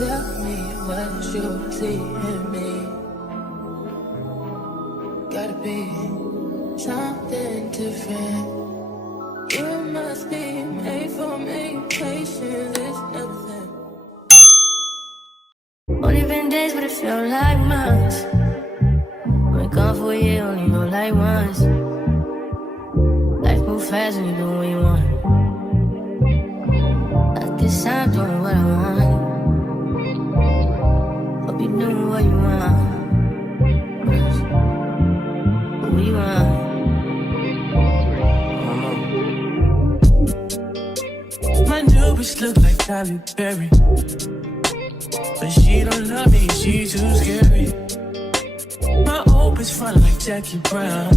Tell me what you see in me. Gotta be something different. You must be made for me. Patience is nothing. Only been days, but it feel like months. Been gone for a year, only know like once. Life move fast when you do what you want. At this time, doing what I want. Hope you doing what you want. What you want. My new bitch look like Halle Berry, but she don't love me, she too scary. My old bitch front like Jackie Brown.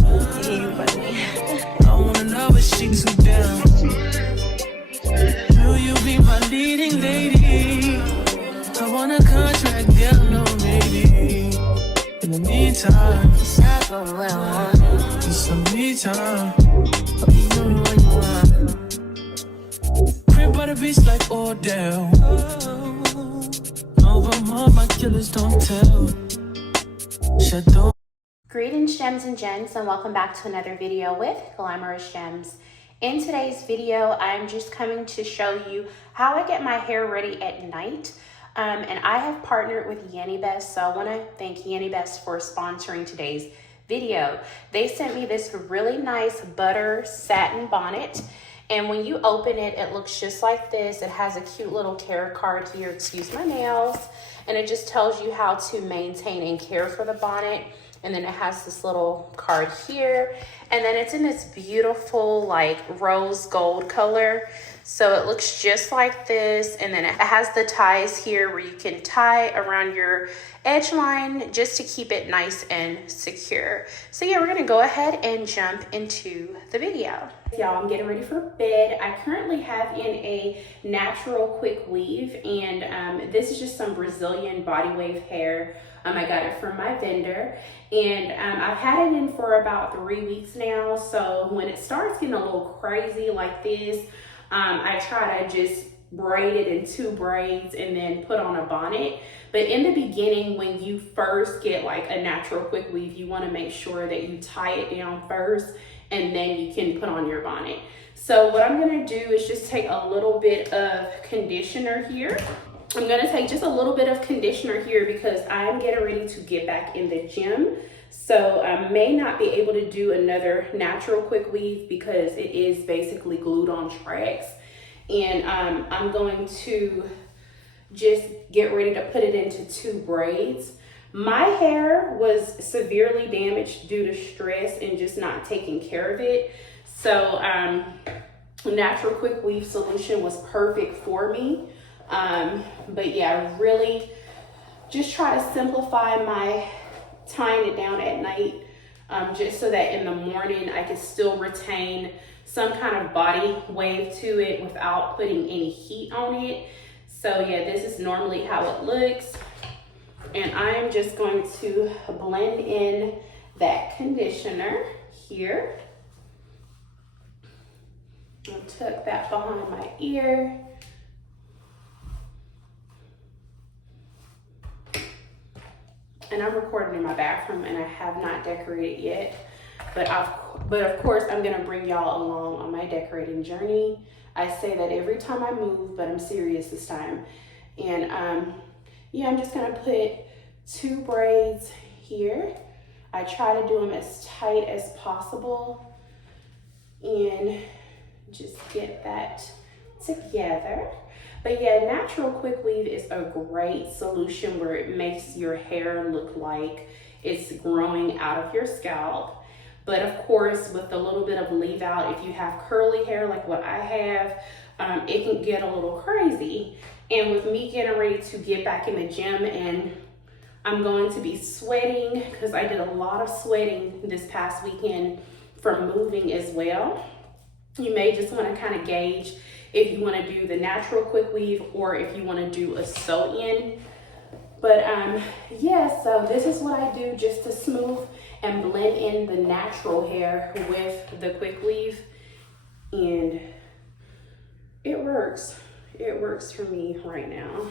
I wanna know if she too down. Will you be my leading lady? I want a contract, girl, no maybe. In the meantime, it's not for what I want. Just some me time. Hope you know what you want. Crib by the beach like Odell. Over more, my killers don't tell. Greetings, gems and gents, and welcome back to another video with Glameres Gems. In today's video, I'm just coming to show you how I get my hair ready at night. And I have partnered with YaniBest, so I want to thank YaniBest for sponsoring today's video. They sent me this really nice butter satin bonnet, and when you open it, it looks just like this. It has a cute little care card here, excuse my nails, and it just tells you how to maintain and care for the bonnet. And then it has this little card here, and then it's in this beautiful like rose gold color. So it looks just like this, and then it has the ties here where you can tie around your edge line just to keep it nice and secure. So yeah, we're gonna go ahead and jump into the video. Y'all, I'm getting ready for bed. I currently have in a natural quick weave, and this is just some Brazilian body wave hair. I got it from my vendor, and I've had it in for about 3 weeks now. So when it starts getting a little crazy like this, I try to just braid it in 2 braids and then put on a bonnet. But in the beginning, when you first get like a natural quick weave, you want to make sure that you tie it down first, and then you can put on your bonnet. So what I'm going to do is just take a little bit of conditioner here. I'm going to take just a little bit of conditioner here because I'm getting ready to get back in the gym. So I may not be able to do another natural quick weave because it is basically glued on tracks. And I'm going to just get ready to put it into 2 braids. My hair was severely damaged due to stress and just not taking care of it. So natural quick weave solution was perfect for me. But yeah, I really just try to simplify my tying it down at night, just so that in the morning I can still retain some kind of body wave to it without putting any heat on it. So yeah, this is normally how it looks. And I am just going to blend in that conditioner here. I'll tuck that behind my ear. And I'm recording in my bathroom, and I have not decorated yet. But of course, I'm gonna bring y'all along on my decorating journey. I say that every time I move, but I'm serious this time. And yeah, I'm just gonna put 2 braids here. I try to do them as tight as possible and just get that together. But yeah, natural quick weave is a great solution where it makes your hair look like it's growing out of your scalp. But of course, with a little bit of leave out, if you have curly hair like what I have, it can get a little crazy. And with me getting ready to get back in the gym, and I'm going to be sweating because I did a lot of sweating this past weekend from moving as well. You may just want to kind of gauge if you want to do the natural quick weave or if you want to do a sew in. But yeah, so this is what I do just to smooth and blend in the natural hair with the quick weave, and it works. It works for me right now.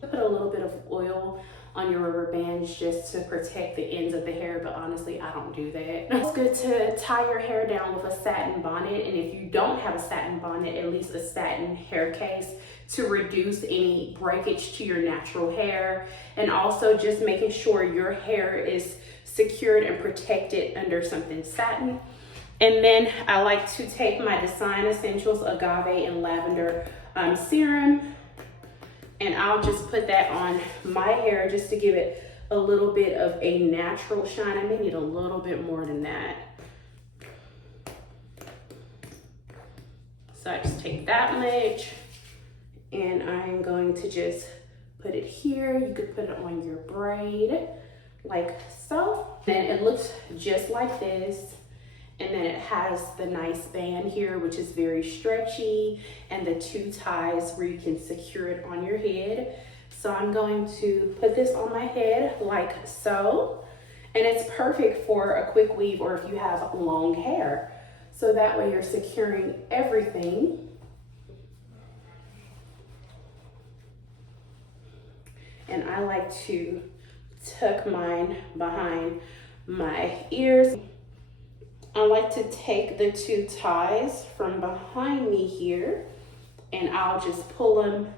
Put a little bit of oil on your rubber bands just to protect the ends of the hair, but honestly, I don't do that. It's good to tie your hair down with a satin bonnet, and if you don't have a satin bonnet, at least a satin hair case to reduce any breakage to your natural hair, and also just making sure your hair is secured and protected under something satin. And then I like to take my Design Essentials Agave and Lavender serum, and I'll just put that on my hair just to give it a little bit of a natural shine. I may need a little bit more than that. So I just take that much, and I'm going to just put it here. You could put it on your braid like so. Then it looks just like this. And then it has the nice band here, which is very stretchy, and the two ties where you can secure it on your head. So I'm going to put this on my head like so. And it's perfect for a quick weave or if you have long hair. So that way you're securing everything. And I like to tuck mine behind my ears. I like to take the two ties from behind me here, and I'll just pull them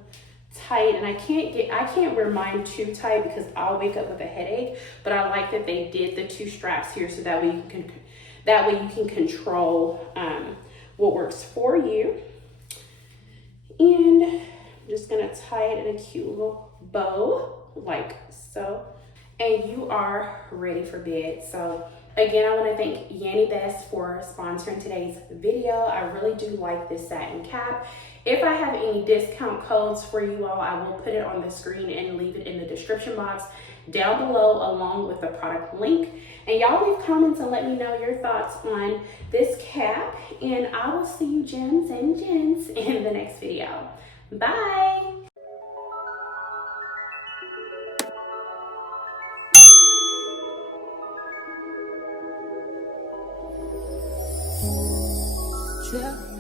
tight. And I can't wear mine too tight because I'll wake up with a headache, but I like that they did the two straps here so that way you can control what works for you. And I'm just gonna tie it in a cute little bow like so, and you are ready for bed. So again, I want to thank YaniBest for sponsoring today's video. I really do like this satin cap. If I have any discount codes for you all, I will put it on the screen and leave it in the description box down below along with the product link. And y'all leave comments and let me know your thoughts on this cap. And I will see you gems and gents in the next video. Bye. Yeah.